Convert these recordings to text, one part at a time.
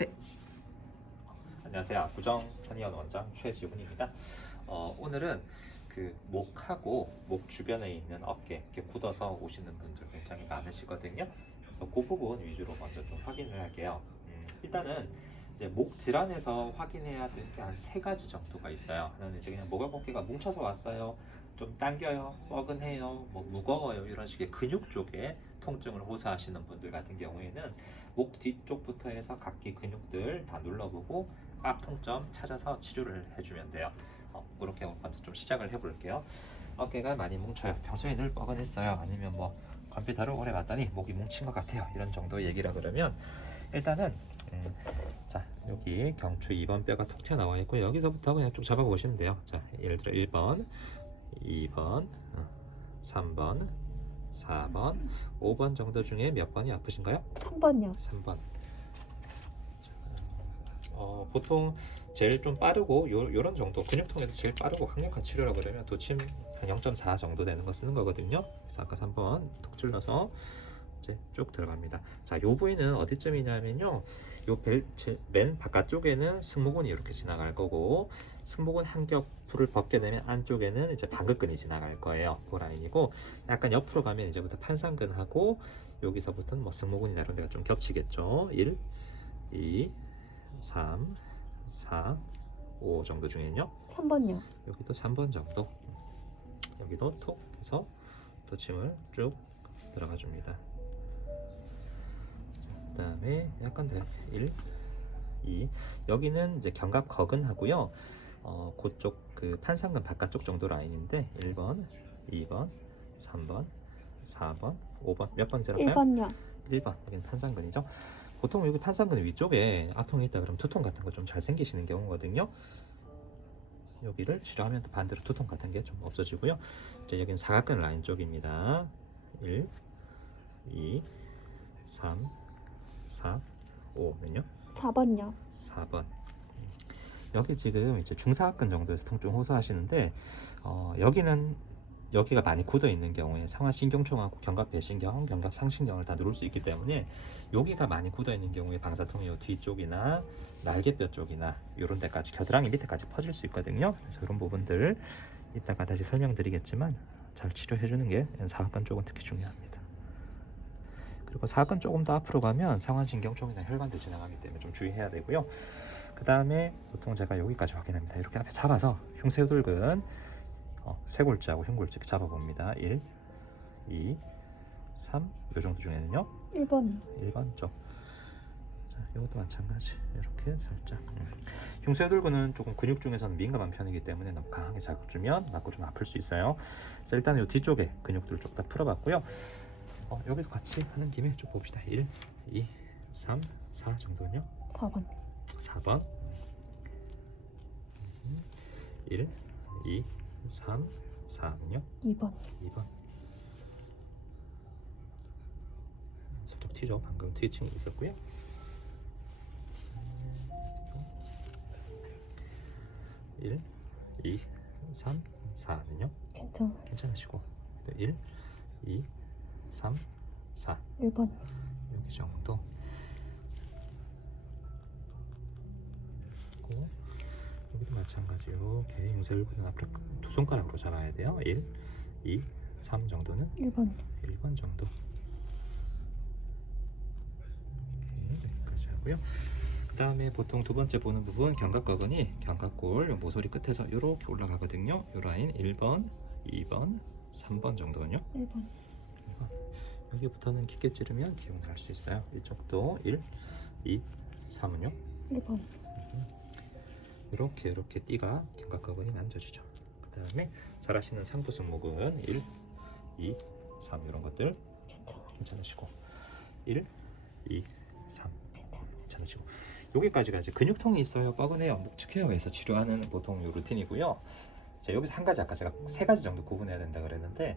네. 안녕하세요. 압구정 한의원 원장 최지훈입니다. 오늘은 그 목하고 목 주변에 있는 어깨 이렇게 굳어서 오시는 분들 굉장히 많으시거든요. 그래서 그 부분 위주로 먼저 좀 확인을 할게요. 일단은 이제 목 질환에서 확인해야 될 게 한 세 가지 정도가 있어요. 하나는 이제 그냥 목알곡기가 뭉쳐서 왔어요. 좀 당겨요, 뻐근해요, 뭐 무거워요 이런 식의 근육 쪽에 통증을 호소하시는 분들 같은 경우에는 목 뒤쪽부터 해서 각기 근육들 다 눌러보고 앞 통점 찾아서 치료를 해주면 돼요. 그렇게 먼저 좀 시작을 해볼게요. 어깨가 많이 뭉쳐요. 평소에 늘 뻐근했어요. 아니면 뭐 컴퓨터를 오래 봤더니 목이 뭉친 것 같아요. 이런 정도의 얘기라 그러면 일단은 자 여기 경추 2번 뼈가 톡 튀어나와 있고 여기서부터 그냥 쭉 잡아보시면 돼요. 자 예를 들어 1번, 2번, 3번, 4번, 5번 정도 중에 몇 번이 아프신가요? 3번요. 3번. 보통 제일 좀 빠르고 요런 정도 근육통에서 제일 빠르고 강력한 치료라고 그러면 도침 한 0.4 정도 되는 거 쓰는 거거든요. 그래서 아까 3번 톡 찔러서 이제 쭉 들어갑니다. 자, 요 부위는 어디쯤이냐면요. 맨 바깥쪽에는 승모근이 이렇게 지나갈 거고 승모근 한 겹 불을 벗게 되면 안쪽에는 이제 방긋근이 지나갈 거예요. 그 라인이고 약간 옆으로 가면 이제부터 판상근하고 여기서부터는 뭐 승모근이나 이런 데가 좀 겹치겠죠. 1, 2, 3, 4, 5 정도 중에는요. 3번요. 여기도 3번 정도. 여기도 톡 해서 또 침을 쭉 들어가 줍니다. 그 다음에 약간 더 1, 2 여기는 이제 견갑 거근하고요. 그쪽 그 판상근 바깥쪽 정도 라인인데 1번, 2번, 3번, 4번, 5번 몇 번째랄까요? 1번요. 1번 여기는 판상근이죠. 보통 여기 판상근 위쪽에 악통이 있다 그러면 두통 같은 거 좀 잘 생기시는 경우거든요. 여기를 치료하면 반대로 두통 같은 게 좀 없어지고요. 이제 여기는 사각근 라인 쪽입니다. 1, 2, 3, 4, 5면요? 4번요. 4번. 여기 지금 이제 중사각근 정도에서 통증 호소하시는데 여기가 많이 굳어 있는 경우에 상하신경총하고 견갑배신경, 견갑상신경을 다 누를 수 있기 때문에 여기가 많이 굳어 있는 경우에 방사통이 요 뒤쪽이나 날개뼈 쪽이나 이런 데까지 겨드랑이 밑에까지 퍼질 수 있거든요. 그래서 이런 부분들 이따가 다시 설명드리겠지만 잘 치료해 주는 게 사각근 쪽은 특히 중요합니다. 그리고 사각근 조금 더 앞으로 가면 상완신경총이나 혈관도 지나가기 때문에 좀 주의해야 되고요. 그 다음에 보통 제가 여기까지 확인합니다. 이렇게 앞에 잡아서 흉쇄유돌근 쇄골지하고 흉골지 이렇게 잡아봅니다. 1, 2, 3, 요 정도 중에는요. 1번요. 1번 쪽. 자, 이것도 마찬가지. 이렇게 살짝. 흉쇄유돌근은 조금 근육 중에서는 민감한 편이기 때문에 너무 강하게 자극 주면 맞고 좀 아플 수 있어요. 그래서 일단은 이 뒤쪽에 근육들 쭉 다 풀어봤고요. 여기도 같이 하는 김에 좀 봅시다. 1, 2, 3, 4 정도는요. 4번. 4번 1, 2, 3, 4는요? 2번. 2번 살짝 튀죠? 방금 트위칭이 있었고요. 1, 2, 3, 4는요? 괜찮으시고 1, 2, 3, 4 1번. 여기 정도. 여기도 마찬가지 이렇게 흉쇄유돌근 앞으로 두 손가락으로 잡아야 돼요. 1, 2, 3 정도는 1번. 1번 정도. 이렇게 여기까지 하고요. 그 다음에 보통 두 번째 보는 부분 견갑거근이 견갑골 모서리 끝에서 이렇게 올라가거든요. 이 라인 1번, 2번, 3번 정도는요. 1번. 여기부터는 깊게 찌르면 기운 날 수 있어요. 이쪽도 1, 2, 3은요. 1번. 이렇게 띠가 견갑거근이 만져지죠. 그 다음에 잘 하시는 상부승모근 1, 2, 3 이런 것들 괜찮으시고 1, 2, 3 괜찮으시고 여기까지가 이제 근육통이 있어요, 뻐근해요, 묵직해요에서 치료하는 보통 요 루틴이고요. 자, 여기서 한 가지 아까 제가 세 가지 정도 구분해야 된다 그랬는데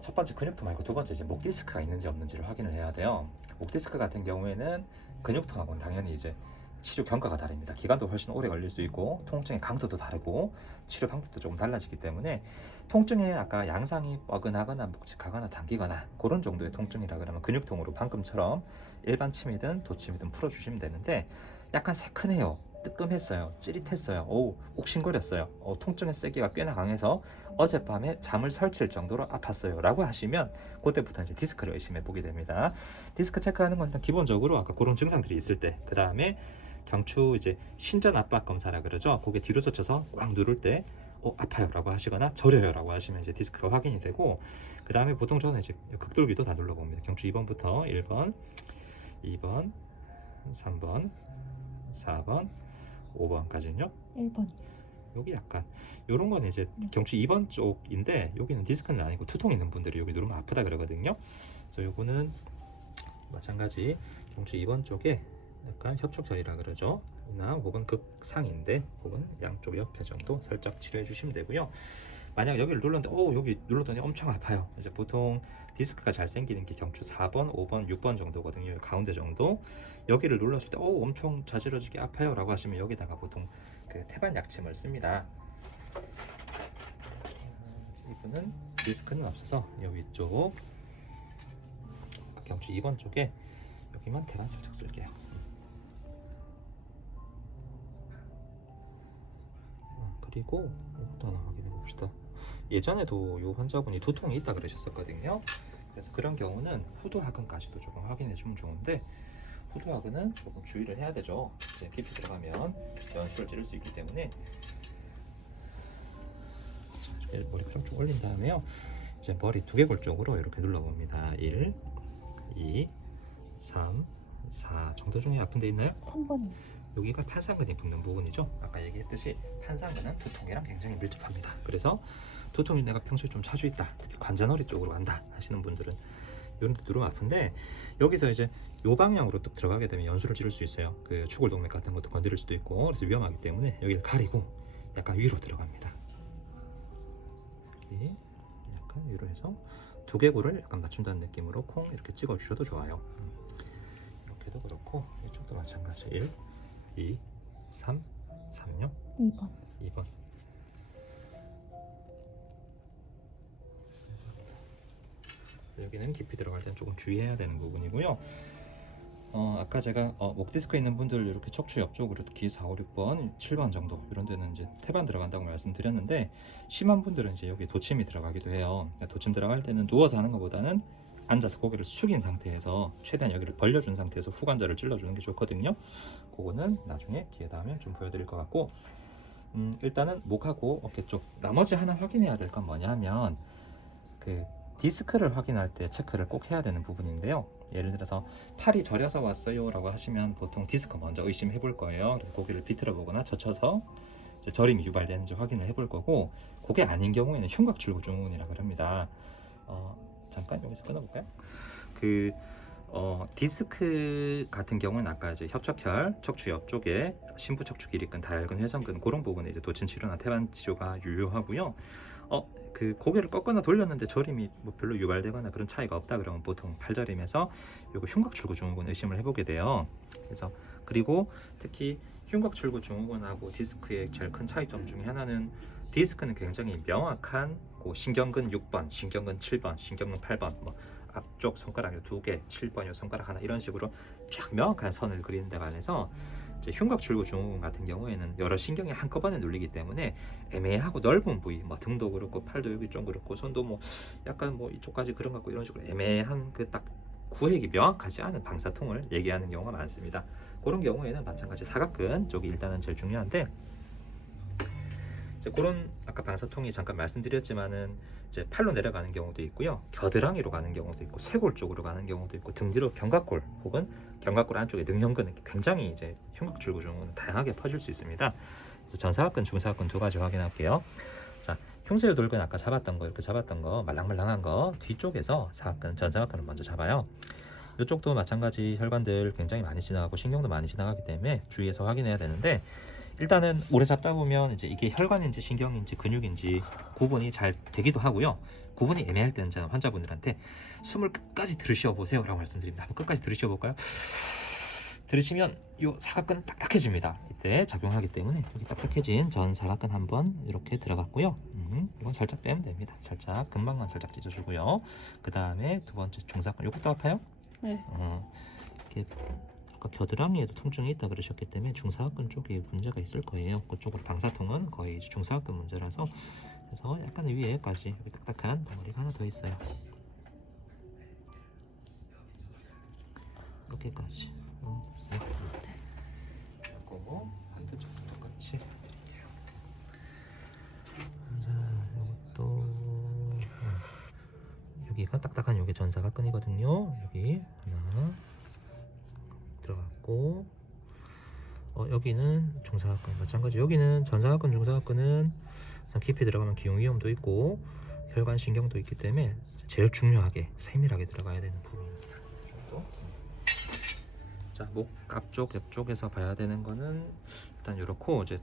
첫 번째 근육통 말고 두 번째 이제 목 디스크가 있는지 없는지를 확인을 해야 돼요. 목 디스크 같은 경우에는 근육통하고는 당연히 이제 치료 경과가 다릅니다. 기간도 훨씬 오래 걸릴 수 있고 통증의 강도도 다르고 치료 방법도 조금 달라지기 때문에 통증에 아까 양상이 뻐근하거나 묵직하거나 당기거나 그런 정도의 통증이라 그러면 근육통으로 방금처럼 일반 침이든 도침이든 풀어주시면 되는데 약간 새큰해요. 뜨끔했어요. 찌릿했어요. 욱신거렸어요. 통증의 세기가 꽤나 강해서 어젯밤에 잠을 설칠 정도로 아팠어요 라고 하시면 그때부터 이제 디스크를 의심해 보게 됩니다. 디스크 체크하는 건 일단 기본적으로 아까 그런 증상들이 있을 때, 그 다음에 경추 이제 신전 압박 검사라 그러죠. 고개 뒤로 젖혀서 꽉 누를 때 아파요 라고 하시거나 저려요 라고 하시면 이제 디스크가 확인이 되고, 그 다음에 보통 저는 이제 극돌기도 다 눌러봅니다. 경추 2번부터 1번, 2번, 3번, 4번, 5번까지는요. 1번. 여기 약간 요런 거는 이제 경추 2번 쪽인데 여기는 디스크는 아니고 투통 있는 분들이 여기 누르면 아프다 그러거든요. 그래서 요거는 마찬가지 경추 2번 쪽에 약간 협촉절이라 그러죠. 나 혹은 극상인데 혹은 양쪽 옆에 정도 살짝 치료해 주시면 되고요. 만약 여기를 눌렀는데 여기 눌렀더니 엄청 아파요. 이제 보통 디스크가 잘 생기는 게 경추 4번, 5번, 6번 정도거든요. 가운데 정도. 여기를 눌렀을 때 엄청 자지러지게 아파요 라고 하시면 여기다가 보통 그 태반 약침을 씁니다. 이분은 디스크는 없어서 여기 위쪽 경추 2번 쪽에 여기만 태반 살짝 쓸게요. 그리고 이것도 하나 확인해 봅시다. 예전에도 이 환자분이 두통이 있다 그러셨었거든요. 그래서 그런 경우는 후두하근까지도 조금 확인해 주면 좋은데, 후두하근은 조금 주의를 해야 되죠. 이제 깊이 들어가면 연수를 찌를 수 있기 때문에. 머리가 좀 올린 다음에요. 이제 머리 두개골 쪽으로 이렇게 눌러봅니다. 1, 2, 3, 4 정도 중에 아픈 데 있나요? 3번. 여기가 판상근이 붙는 부분이죠. 아까 얘기했듯이 판상근은 두통이랑 굉장히 밀접합니다. 그래서 두통이 내가 평소에 좀 자주 있다, 특히 관자놀이 쪽으로 간다 하시는 분들은 이런 데 누르면 아픈데, 여기서 이제 요 방향으로 뚝 들어가게 되면 연수를 찌를 수 있어요. 그 추골동맥 같은 것도 건드릴 수도 있고, 그래서 위험하기 때문에 여기를 가리고 약간 위로 들어갑니다. 여기 약간 위로 해서 두개골을 약간 맞춘다는 느낌으로 콩 이렇게 찍어 주셔도 좋아요. 이렇게도 그렇고 이쪽도 마찬가지. 1, 2, 3, 3요? 2번. 2번. 여기는 깊이 들어갈 때는 조금 주의해야 되는 부분이고요. 아까 제가 목 디스크 있는 분들 이렇게 척추 옆쪽으로 특히 4, 5, 6번, 7번 정도 이런 데는 이제 태반 들어간다고 말씀드렸는데, 심한 분들은 이제 여기 도침이 들어가기도 해요. 도침 들어갈 때는 누워서 하는 것보다는 앉아서 고개를 숙인 상태에서 최대한 여기를 벌려준 상태에서 후관절을 찔러주는 게 좋거든요. 그거는 나중에 기회 닿으면 좀 보여드릴 것 같고, 일단은 목하고 어깨 쪽 나머지 하나 확인해야 될 건 뭐냐 하면 그 디스크를 확인할 때 체크를 꼭 해야 되는 부분인데요. 예를 들어서 팔이 저려서 왔어요 라고 하시면 보통 디스크 먼저 의심해 볼 거예요. 그래서 고개를 비틀어 보거나 젖혀서 이제 저림이 유발되는지 확인을 해 볼 거고, 그게 아닌 경우에는 흉곽출구증후군이라고 합니다. 잠깐 여기서 끊어볼까요? 디스크 같은 경우는 아까 이제 협착혈, 척추 옆쪽에 심부척추 길이근, 다혈근, 회전근 그런 부분에 이제 도침 치료나 태반 치료가 유효하고요. 그 고개를 꺾거나 돌렸는데 저림이 뭐 별로 유발되거나 그런 차이가 없다 그러면 보통 팔저림에서 요거 흉곽출구증후군 의심을 해보게 돼요. 그래서 그리고 특히 흉곽출구증후군하고 디스크의 제일 큰 차이점 중에 하나는 디스크는 굉장히 명확한 신경근 6번, 신경근 7번, 신경근 8번, 뭐 앞쪽 손가락 2개, 7번 요 손가락 하나 이런 식으로 쫙 명확한 선을 그리는 데 반해서 이제 흉곽출구증후군 같은 경우에는 여러 신경이 한꺼번에 눌리기 때문에 애매하고 넓은 부위, 뭐 등도 그렇고 팔도 여기 좀 그렇고 손도 뭐 약간 뭐 이쪽까지 그런 것 같고 이런 식으로 애매한 그 딱 구획이 명확하지 않은 방사통을 얘기하는 경우가 많습니다. 그런 경우에는 마찬가지 사각근 쪽이 일단은 제일 중요한데, 이제 그런 아까 방사통이 잠깐 말씀드렸지만은 이제 팔로 내려가는 경우도 있고요, 겨드랑이로 가는 경우도 있고, 쇄골 쪽으로 가는 경우도 있고, 등 뒤로 견갑골 혹은 견갑골 안쪽에 능형근, 굉장히 이제 흉곽출구증후군은 다양하게 퍼질 수 있습니다. 그래서 전사각근, 중사각근 두 가지 확인할게요. 자, 흉쇄유돌근 아까 잡았던 거, 이렇게 잡았던 거 말랑말랑한 거 뒤쪽에서 사각근, 전사각근을 먼저 잡아요. 이쪽도 마찬가지 혈관들 굉장히 많이 지나가고 신경도 많이 지나가기 때문에 주의해서 확인해야 되는데, 일단은 오래 잡다 보면 이제 이게 혈관인지 신경인지 근육인지 구분이 잘 되기도 하고요. 구분이 애매할 때는 저는 환자분들한테 숨을 끝까지 들이쉬어 보세요 라고 말씀드립니다. 한번 끝까지 들이쉬어 볼까요? 들으시면 이 사각근 딱딱해집니다. 이때 작용하기 때문에 여기 딱딱해진 전 사각근 한번 이렇게 들어갔고요. 이건 살짝 빼면 됩니다. 살짝 근방만 살짝 찢어주고요. 그 다음에 두 번째 중사근, 요것도 아파요? 네. 이렇게 아까 겨드랑이에도 통증이 있다 그러셨기 때문에 중사근 쪽에 문제가 있을 거예요. 그쪽으로 방사통은 거의 이제 중사근 문제라서, 그래서 약간 위에까지 여기 딱딱한 덩어리가 하나 더 있어요. 이렇게까지 됐어요. 그리고 반대쪽도 똑같이 해드릴게요. 자, 이것도 여기가 딱딱한 여기 전사각근이거든요. 여기 하나 들어갔고, 여기는 중사각근 마찬가지. 여기는 전사각근, 중사각근은 깊이 들어가면 기흉 위험도 있고 혈관 신경도 있기 때문에 제일 중요하게 세밀하게 들어가야 되는 부분입니다. 이 정도. 자, 목 앞쪽, 옆쪽에서 봐야 되는 거는 일단 이렇고, 이제